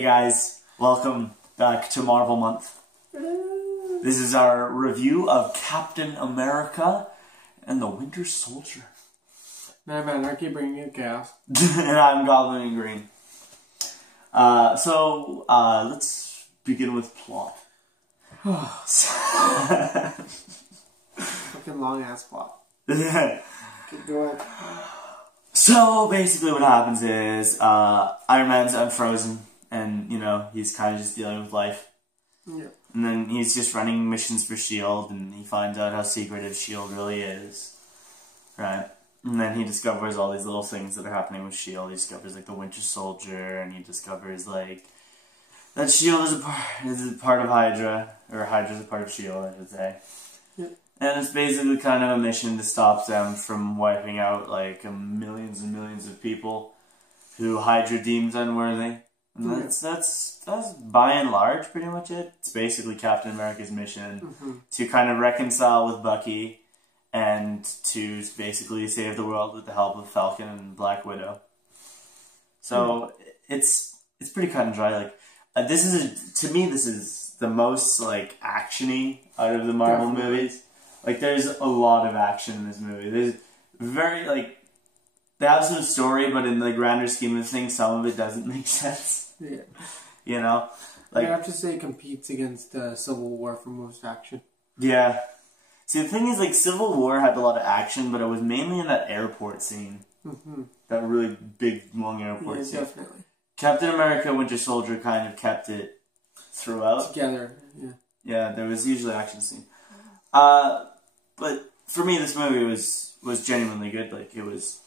Hey guys, welcome back to Marvel Month. This is our review of Captain America and the Winter Soldier. Nah man, I keep bringing you gas. And I'm Goblin in Green. Let's begin with plot. Fucking long ass plot. Keep going. So basically what happens is Iron Man's unfrozen and, you know, he's kind of just dealing with life. Yeah. And then he's just running missions for S.H.I.E.L.D. and he finds out how secretive S.H.I.E.L.D. really is. Right? And then he discovers all these little things that are happening with S.H.I.E.L.D. He discovers, like, the Winter Soldier, and he discovers, like, that S.H.I.E.L.D. is a part of Hydra, or Hydra's a part of S.H.I.E.L.D., I should say. Yep. And it's basically kind of a mission to stop them from wiping out, like, millions and millions of people who Hydra deems unworthy. And that's by and large pretty much it. It's basically Captain America's mission to kind of reconcile with Bucky and to basically save the world with the help of Falcon and Black Widow. So it's pretty cut and dry. Like to me this is the most like actiony out of the Marvel movies. Like there's a lot of action in this movie. There's very like they have some story, but in the grander scheme of things, some of it doesn't make sense. Yeah. You know? Like, I have to say it competes against Civil War for most action. Yeah. See, the thing is, like, Civil War had a lot of action, but it was mainly in that airport scene. That really big, long airport scene. Definitely. Captain America, Winter Soldier kind of kept it throughout. Together, yeah. Yeah, there was usually action scene. But for me, this movie was genuinely good. Like, it was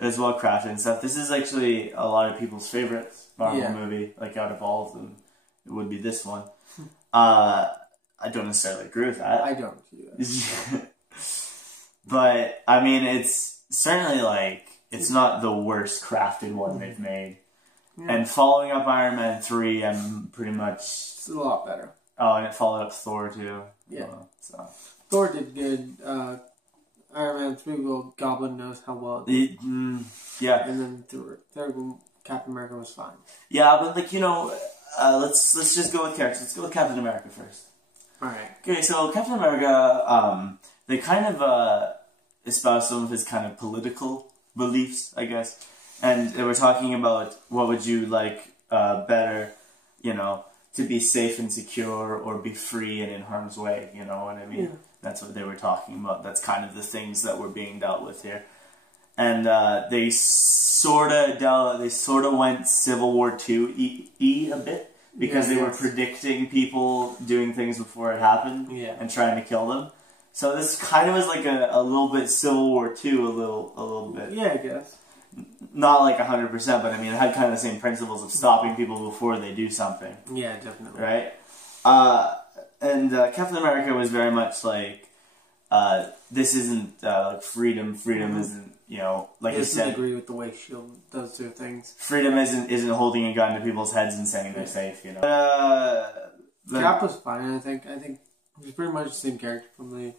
well crafted and stuff. This is actually a lot of people's favorite Marvel movie. Like out of all of them, it would be this one. I don't necessarily agree with that. I don't do that. But I mean, it's certainly like it's not the worst crafted one they've made. Yeah. And following up Iron Man 3, I'm pretty much it's a lot better. Oh, and it followed up Thor too. Yeah. So Thor did good. Iron Man 3, well, Goblin knows how well it did. Yeah. And then third one, Captain America was fine. Yeah, but like, you know, let's just go with characters. Let's go with Captain America first. Alright. Okay, so Captain America, they kind of espouse some of his kind of political beliefs, I guess. And they were talking about what would you like better, you know, to be safe and secure or be free and in harm's way, you know what I mean? Yeah. That's what they were talking about. That's kind of the things that were being dealt with here. And they sort of went Civil War II a bit because they were predicting people doing things before it happened and trying to kill them. So this kind of was like a little bit Civil War II, a little bit. Yeah, I guess. Not like 100%, but I mean it had kind of the same principles of stopping people before they do something. Yeah, definitely. Right? And Captain America was very much like, this isn't like freedom. Freedom isn't, you know, like you said. I agree with the way S.H.I.E.L.D. does their things. Freedom isn't holding a gun to people's heads and saying they're safe, you know. Cap was fine. I think he was pretty much the same character from the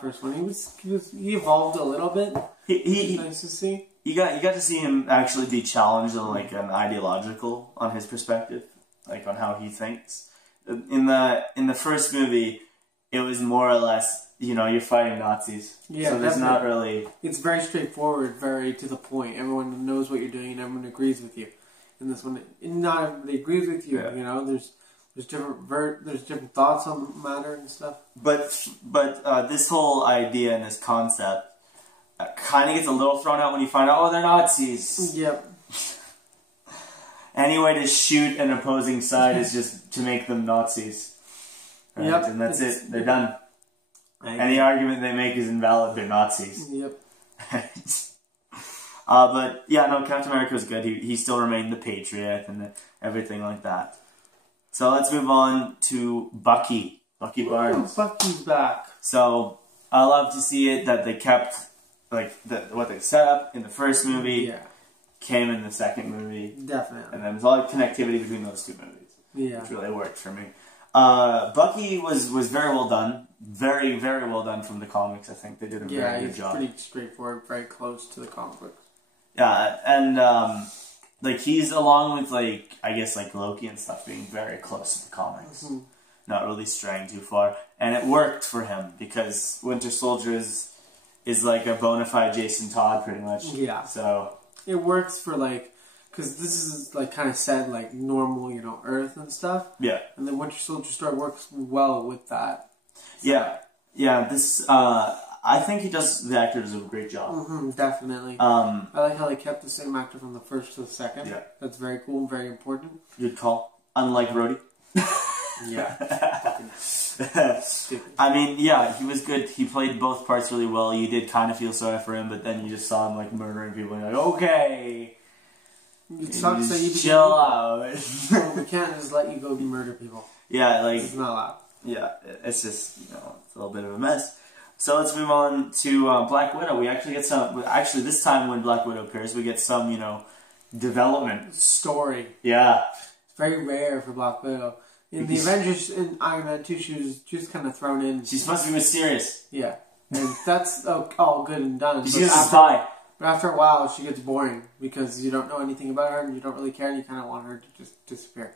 first one. He evolved a little bit. He nice to see. You got to see him actually be challenged on like an ideological on his perspective, like on how he thinks. In the first movie, it was more or less, you know, you're fighting Nazis. Yeah, so there's not really. It's very straightforward, very to the point. Everyone knows what you're doing, and everyone agrees with you. In this one, not everybody agrees with you. Yeah. You know, there's different thoughts on the matter and stuff. But this whole idea and this concept kind of gets a little thrown out when you find out, oh, they're Nazis. Yep. Any way to shoot an opposing side is just to make them Nazis. Right? Yep. And that's it. They're done. Any argument they make is invalid. They're Nazis. Yep. But yeah, no, Captain America was good. He still remained the Patriot and everything like that. So let's move on to Bucky. Bucky Barnes. Bucky's back. So I love to see it that they kept like what they set up in the first movie. Yeah. Came in the second movie. Definitely. And there was a lot of connectivity between those two movies. Yeah. Which really worked for me. Bucky was very well done. Very, very well done from the comics, I think. They did a very good job. Yeah, it's pretty straightforward, very close to the comic books. Yeah, and like he's along with like I guess like Loki and stuff being very close to the comics, not really straying too far, and it worked for him because Winter Soldier is like a bona fide Jason Todd pretty much. Yeah. So it works for like because this is like kind of set like normal, you know, Earth and stuff. Yeah. And then Winter Soldier story works well with that. So, yeah. This I think the actor does a great job. Definitely. I like how they kept the same actor from the first to the second. Yeah. That's very cool and very important. Good call. Unlike Rhodey. Yeah. I mean, yeah, he was good. He played both parts really well. You did kind of feel sorry for him, but then you just saw him like murdering people, and you're like, okay. It sucks that you chill out. We can't just let you go murder people. Yeah, like it's not allowed. Yeah, it's just it's a little bit of a mess. So let's move on to Black Widow. We actually get some. Actually, this time when Black Widow appears, we get some development story. Yeah, it's very rare for Black Widow. In the Avengers and Iron Man 2, she was just kind of thrown in. She's supposed to be mysterious. Yeah, and that's all good and done. She doesn't spy. But after a while, she gets boring because you don't know anything about her and you don't really care and you kind of want her to just disappear.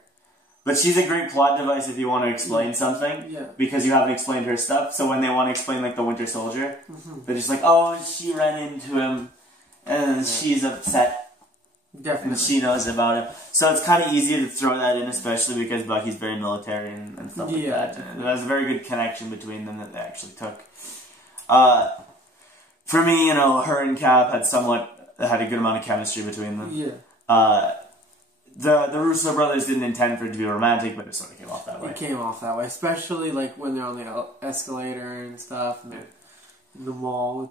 But she's a great plot device if you want to explain something. Yeah. Because you haven't explained her stuff. So when they want to explain like the Winter Soldier, they're just like, oh, she ran into him and she's upset. Definitely. And she knows about him. So it's kind of easier to throw that in, especially because Bucky's very military and stuff like that. And there's a very good connection between them that they actually took. For me, her and Cap had a good amount of chemistry between them. Yeah. The Russo brothers didn't intend for it to be romantic, but it sort of came off that way. It came off that way, especially like when they're on the escalator and stuff, and in the mall.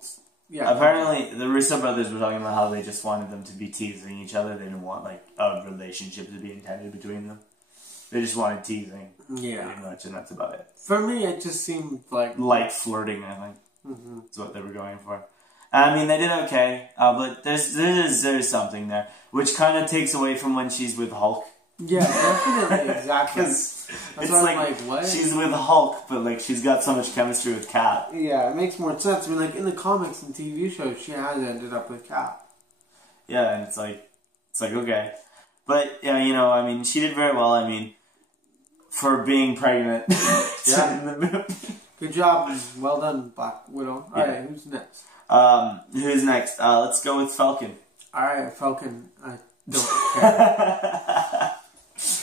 Apparently, the Russo brothers were talking about how they just wanted them to be teasing each other. They didn't want like a relationship to be intended between them. They just wanted teasing, pretty much, and that's about it. For me, it just seemed like light flirting. I think is what they were going for. I mean, they did okay, but there's something there, which kind of takes away from when she's with Hulk. Yeah, definitely, exactly. It's like what? She's with Hulk, but like she's got so much chemistry with Cap. Yeah, it makes more sense. I mean, like in the comics and TV shows, she has ended up with Cap. Yeah, and it's like okay, but yeah, I mean, she did very well. I mean, for being pregnant. Yeah. Good job. Well done, Black Widow. All right, who's next? Who's next? Let's go with Falcon. Alright, Falcon. I don't care.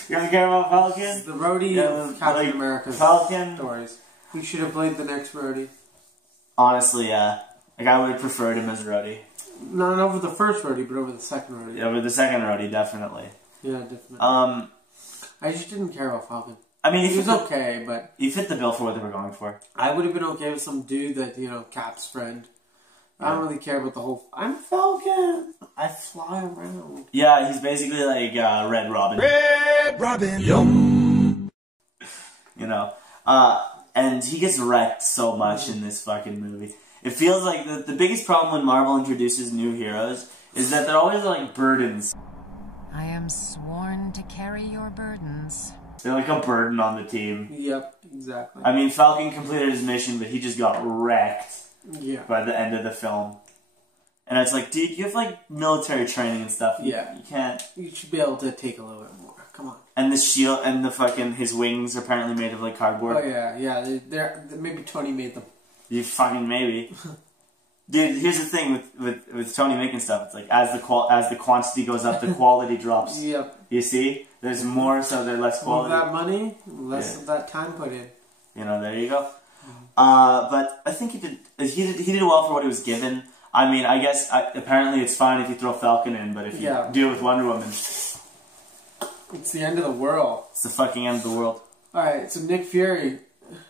You don't care about Falcon? It's the roadie of Captain America's Falcon stories. We should have played the next roadie. Honestly, yeah. Like, I would have preferred him as roadie. Not over the first roadie, but over the second roadie. Yeah, over the second roadie, definitely. Yeah, definitely. I just didn't care about Falcon. I mean, he was okay, but... He fit the bill for what they were going for. I would have been okay with some dude that, Cap's friend... I don't really care about the whole... I'm Falcon! I fly around. Yeah, he's basically like Red Robin. Red Robin! Yum! And he gets wrecked so much in this fucking movie. It feels like the biggest problem when Marvel introduces new heroes is that they're always like burdens. I am sworn to carry your burdens. They're like a burden on the team. Yep, exactly. I mean, Falcon completed his mission, but he just got wrecked. Yeah. By the end of the film. And it's like, dude, you have like military training and stuff. You can't. You should be able to take a little bit more. Come on. And the shield and his wings are apparently made of like cardboard. Oh yeah. They're maybe Tony made them. You fucking maybe. Dude, here's the thing with Tony making stuff. It's like as the quantity goes up, the quality drops. Yep. You see, there's more, so there's less quality. More of that money, less of that time put in. There you go. But I think he did well for what he was given. I mean, I guess apparently it's fine if you throw Falcon in, but if you deal with Wonder Woman, it's the end of the world. It's the fucking end of the world. All right, so Nick Fury.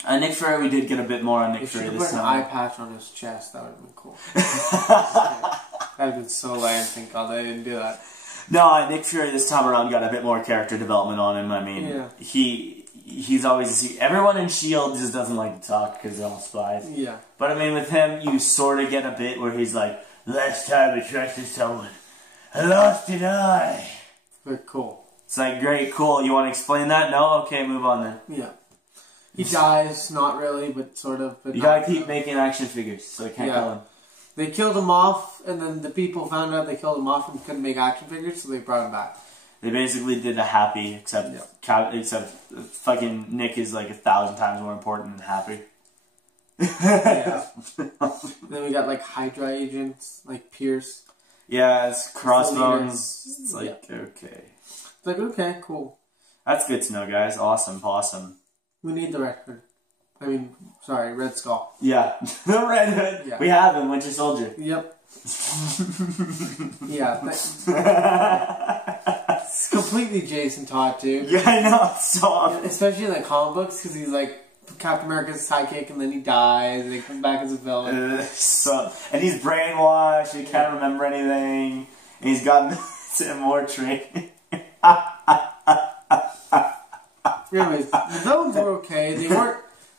Nick Fury, we did get a bit more on Nick Fury this time. Put an eye patch on his chest. That would have been cool. That would have been so lame. Thank God they didn't do that. No, Nick Fury this time around got a bit more character development on him. I mean, he's always... Everyone in S.H.I.E.L.D. just doesn't like to talk because they're all spies. Yeah. But I mean, with him, you sort of get a bit where he's like, last time I trusted someone, I lost an eye. Very cool. It's like, great, cool. You want to explain that? No? Okay, move on then. Yeah. He dies, not really, but sort of. But you gotta keep making action figures, so I can't kill him. They killed him off, and then the people found out they killed him off and couldn't make action figures, so they brought him back. They basically did a Happy, except fucking Nick is like 1,000 times more important than Happy. Yeah. Then we got like Hydra agents, like Pierce. Yeah, it's Crossbones. It's like, okay. It's like, okay, cool. That's good to know, guys. Awesome, awesome. We need the Red Hood. I mean, sorry, Red Skull. Yeah, the Red Hood. Yeah. We have him, Winter Soldier. Yep. Yeah. It's completely Jason Todd, too. Yeah, I know. It's so awful. Especially in the comic books, because he's like Captain America's sidekick, and then he dies, and he comes back as a villain. And he's brainwashed, he can't remember anything, and he's got more training. Anyways, the villains were okay.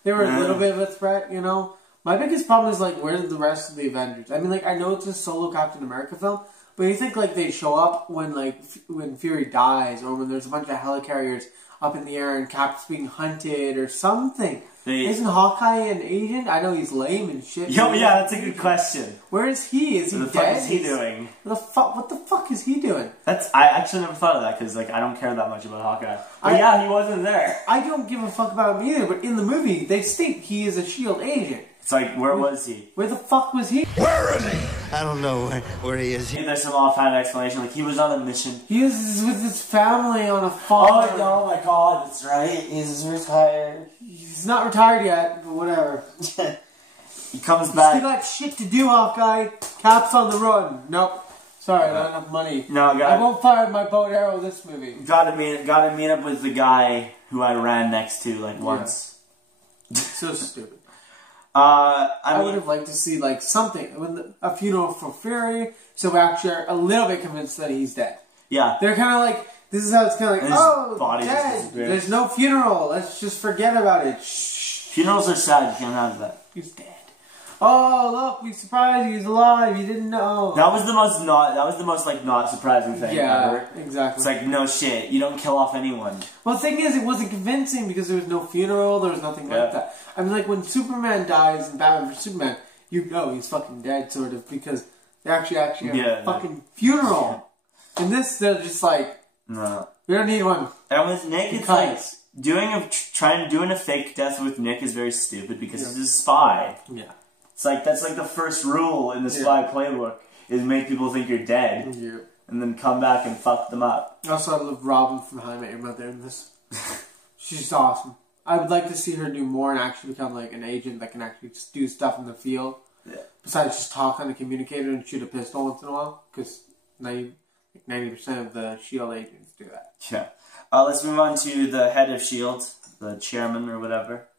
They were a little bit of a threat, you know. My biggest problem is, like, where's the rest of the Avengers? I mean, like, I know it's a solo Captain America film, but you think, like, they show up when, like, when Fury dies, or when there's a bunch of helicarriers up in the air and Cap's being hunted, or something. Isn't Hawkeye an agent? I know he's lame and shit. Yo, yeah, that's a good question. Where is he? Is he dead? What the fuck is he doing? What the fuck is he doing? I actually never thought of that, because, like, I don't care that much about Hawkeye. But yeah, he wasn't there. I don't give a fuck about him either, but in the movie, they state he is a S.H.I.E.L.D. agent. It's like, where was he? Where the fuck was he? Where is he? I don't know where he is. There's some offhand explanation, like, he was on a mission. He was with his family on a farm. Oh my god, that's right. He's retired. He's not retired yet, but whatever. He comes back. Still got shit to do, Hawkeye. Cap's on the run. Nope. Sorry, not enough money. No, I won't fire my bow and arrow this movie. Gotta meet up with the guy who I ran next to, like, once. Yeah. So stupid. I would have liked to see, like, something, a funeral for Fury, so we actually are a little bit convinced that he's dead. Yeah. They're kind of like, this is how it's kind of like, oh, dead. There's no funeral. Let's just forget about it. Shh. Funerals are sad. You can't have that. He's dead. Oh, look, we surprised you. He's alive. You didn't know. That was the most like not surprising thing ever. Exactly. It's like, no shit. You don't kill off anyone. Well, the thing is, it wasn't convincing because there was no funeral. There was nothing like that. I mean, like when Superman dies in Batman vs Superman, you know he's fucking dead, sort of, because they actually have a fucking funeral. Yeah. In this, they're just like, no, we don't need one. And with Nick, it's like doing a fake death with Nick is very stupid because he's a spy. Yeah. It's like, that's like the first rule in the spy playbook, is make people think you're dead, and then come back and fuck them up. Also, I love Robin from How I Met Your Mother in this. She's awesome. I would like to see her do more and actually become like an agent that can actually just do stuff in the field. Yeah. Besides just talk on the communicator and shoot a pistol once in a while, because 90% of the S.H.I.E.L.D. agents do that. Yeah. Let's move on to the head of S.H.I.E.L.D., the chairman or whatever.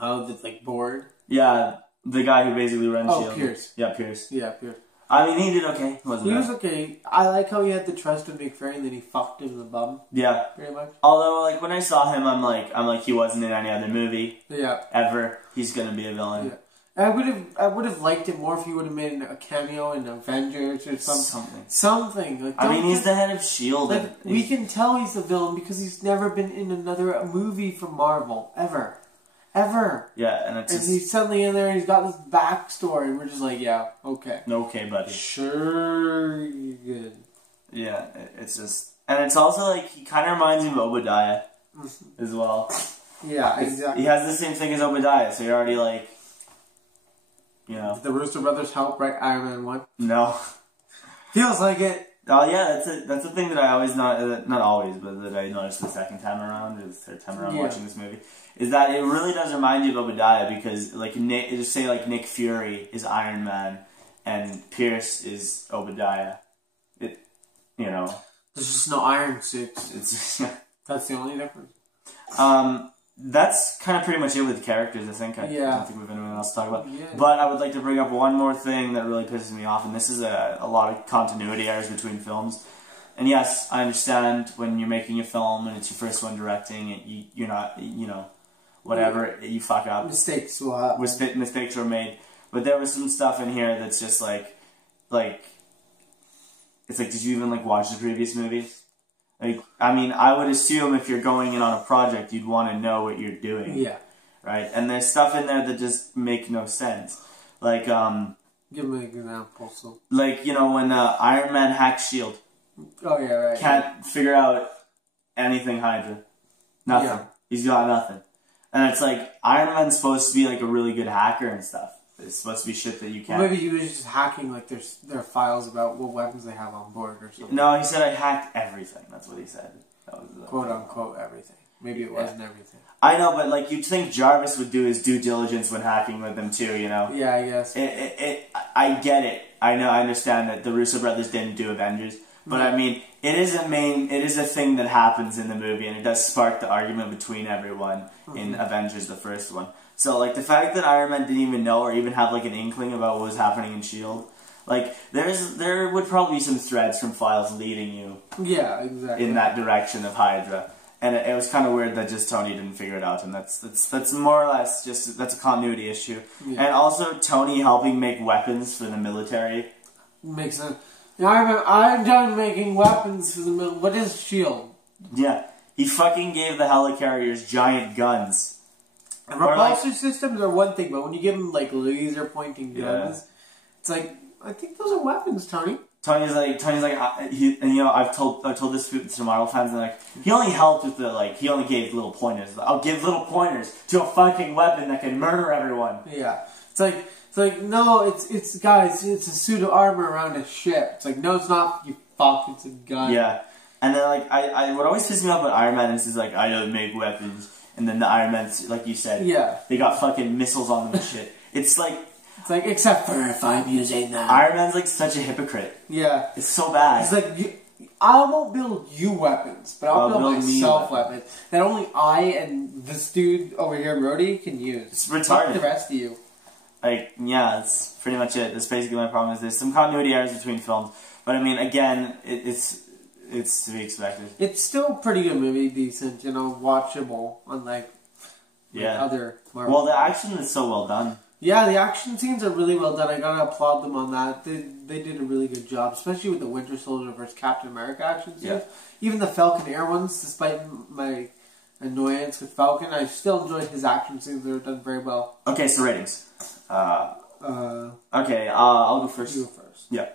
Oh, the like board? Yeah. The guy who basically runs S.H.I.E.L.D. Pierce. Yeah, Pierce. Yeah, Pierce. I mean, he did okay. He was okay. I like how he had the trust of Nick Fury and then he fucked him in the bum. Yeah. Pretty much. Although, like, when I saw him, I'm like, he wasn't in any other movie. Yeah. Ever. He's gonna be a villain. Yeah. I would have liked it more if he would have made a cameo in Avengers or something. Something. Like, I mean, he's the head of S.H.I.E.L.D. Like, we can tell he's a villain because he's never been in another movie from Marvel. Ever. Yeah, and he's suddenly in there and he's got this backstory and we're just like, yeah, okay. Okay, buddy. Sure, you're good. Yeah, it's just... And it's also like, he kind of reminds me of Obadiah as well. Yeah, exactly. He has the same thing as Obadiah, so you're already like, you know... Did the Russo Brothers help write Iron Man 1? No. Feels like it. Oh yeah, that's a thing that I always not always, but that I noticed the second time around, or the third time around watching this movie, is that it really does remind you of Obadiah because like Nick Fury is Iron Man and Pierce is Obadiah. There's just no iron suits. That's the only difference. That's kind of pretty much it with the characters, I think. I don't think we have anything else to talk about. Yeah. But I would like to bring up one more thing that really pisses me off, and this is a lot of continuity errors between films. And yes, I understand when you're making a film and it's your first one directing, and you're not, whatever, you fuck up. Mistakes will happen. Mistakes were made. But there was some stuff in here that's just like, it's like, did you even like watch the previous movies? Like, I mean, I would assume if you're going in on a project, you'd want to know what you're doing. Yeah. Right? And there's stuff in there that just make no sense. Like, Give me an example. So. Like, you know, when Iron Man hacks S.H.I.E.L.D. Oh, yeah, right. Can't figure out anything Hydra. Nothing. Yeah. He's got nothing. And it's like, Iron Man's supposed to be like a really good hacker and stuff. It's supposed to be shit that you can't... Well, maybe he was just hacking like their files about what weapons they have on board or something. No, he said I hacked everything. That's what he said. That was quote unquote everything. Maybe it wasn't everything. I know, but like you'd think Jarvis would do his due diligence when hacking with them too, you know? Yeah, I guess. I get it. I know, I understand that the Russo brothers didn't do Avengers. But I mean, it is a thing that happens in the movie, and it does spark the argument between everyone in Avengers, the first one. So, like, the fact that Iron Man didn't even know or even have, like, an inkling about what was happening in S.H.I.E.L.D., like, there would probably be some threads from files leading you in that direction of Hydra. And it was kind of weird that just Tony didn't figure it out, and that's more or less just, that's a continuity issue. Yeah. And also, Tony helping make weapons for the military. Makes sense. I'm done making weapons for the military. What is S.H.I.E.L.D.? Yeah, he fucking gave the helicarriers giant guns. Repulsor systems are one thing, but when you give them like laser pointing guns, it's like, I think those are weapons, Tony. Tony's like, and you know, I've told this to Marvel fans, and like, he only helped with the he only gave little pointers. I'll give little pointers to a fucking weapon that can murder everyone. Yeah, it's like no, it's guys, it's a suit of armor around a ship. It's like, no, it's not. You fuck, it's a gun. Yeah, and then like I what always pisses me off about Iron Man is like, I don't make weapons. And then the Iron Man, like you said, they got fucking missiles on them and shit. It's like, except for if I'm using them. Iron Man's like such a hypocrite. Yeah. It's so bad. It's like, I won't build you weapons, but I'll build myself weapons that only I and this dude over here, Rhodey, can use. It's retarded. Fuck the rest of you. Like, yeah, that's pretty much it. That's basically my problem. Is there's some continuity errors between films, but I mean, again, it's to be expected. It's still a pretty good movie, decent, you know, watchable, unlike other Marvel. Well, the action is so well done. Yeah, the action scenes are really well done. I gotta applaud them on that. They did a really good job, especially with the Winter Soldier versus Captain America action scenes. Yeah. Even the Falcon Air ones, despite my annoyance with Falcon, I still enjoyed his action scenes. They were done very well. Okay, so ratings. Okay, I'll go first. You go first. Yeah.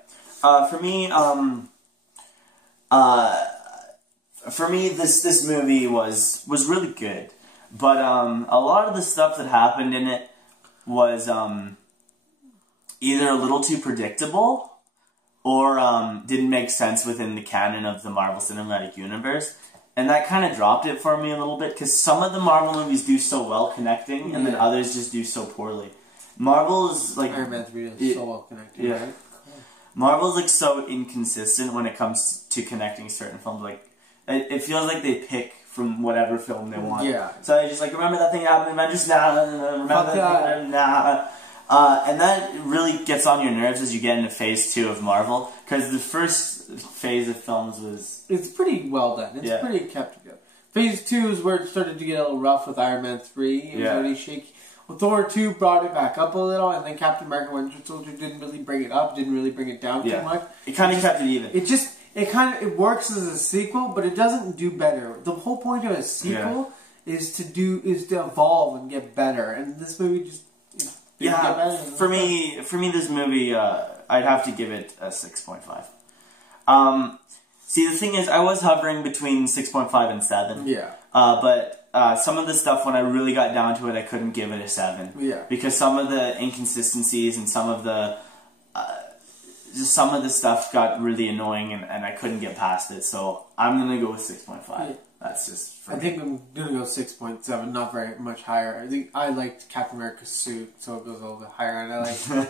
For me, this movie was really good, but a lot of the stuff that happened in it was either a little too predictable or didn't make sense within the canon of the Marvel Cinematic Universe, and that kind of dropped it for me a little bit because some of the Marvel movies do so well connecting, and then others just do so poorly. Marvel's like Iron Man 3 is so well connected. Yeah. Right? Marvel's like so inconsistent when it comes to connecting certain films. Like it feels like they pick from whatever film they want. Yeah. So I just like, remember that thing that happened in Avengers? Nah. Remember that thing? Nah. And that really gets on your nerves as you get into Phase 2 of Marvel, because the first phase of films was... It's pretty well done. It's pretty kept together. Phase 2 is where it started to get a little rough with Iron Man 3. It was already shaky. Well, Thor 2 brought it back up a little, and then Captain America Winter Soldier didn't really bring it up, didn't really bring it down too much. It kind of kept it even. It works as a sequel, but it doesn't do better. The whole point of a sequel is to evolve and get better, and this movie just didn't get better. For me, this movie, I'd have to give it a 6.5. See, the thing is, I was hovering between 6.5 and 7. Yeah. But some of the stuff, when I really got down to it, I couldn't give it a 7. Yeah. Because some of the inconsistencies and some of the stuff got really annoying, and I couldn't get past it. So I'm gonna go with 6.5. Yeah. That's just. I think I'm gonna go 6.7. Not very much higher. I think I liked Captain America's suit, so it goes a little bit higher. And I like and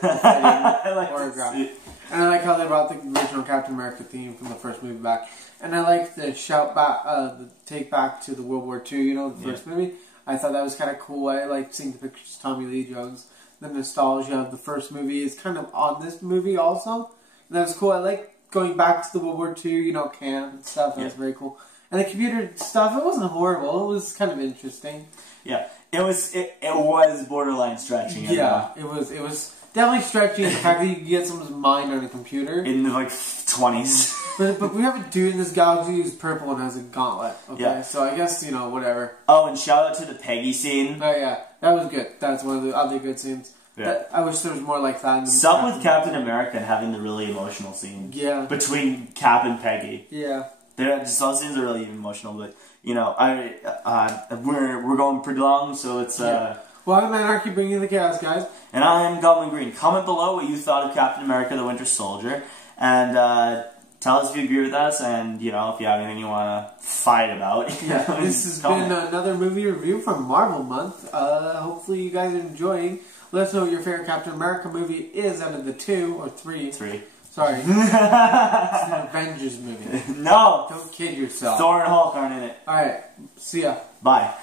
I like how they brought the original Captain America theme from the first movie back. And I like the shout back, the take back to the World War II. You know, the first movie. I thought that was kind of cool. I liked seeing the pictures of Tommy Lee Jones. The nostalgia of the first movie is kind of on this movie also. And that was cool. I like going back to the World War II, you know, camp and stuff. That was very cool. And the computer stuff, it wasn't horrible. It was kind of interesting. Yeah, it was borderline stretching. Yeah, it was definitely stretching. The fact that you can get someone's mind on a computer in the like 20s. But we have a dude in this galaxy who's purple and has a gauntlet. Okay, yeah. So I guess, whatever. Oh, and shout out to the Peggy scene. Oh yeah, that was good. That's one of the other good scenes. I wish there was more like that. In the Some with Captain America and having the really emotional scene. Yeah. Between Cap and Peggy. Yeah. Some scenes are really emotional, but we're going pretty long, so it's Well, I'm Anarchy bringing the chaos, guys. And I'm Goblin Green. Comment below what you thought of Captain America: The Winter Soldier, and tell us if you agree with us, and if you have anything you want to fight about. This has been another movie review from Marvel Month. Hopefully you guys are enjoying. Let us know what your favorite Captain America movie is out of the 2 or 3. 3. Sorry. It's an Avengers movie. No! Don't kid yourself. Thor and Hulk aren't in it. Alright, see ya. Bye.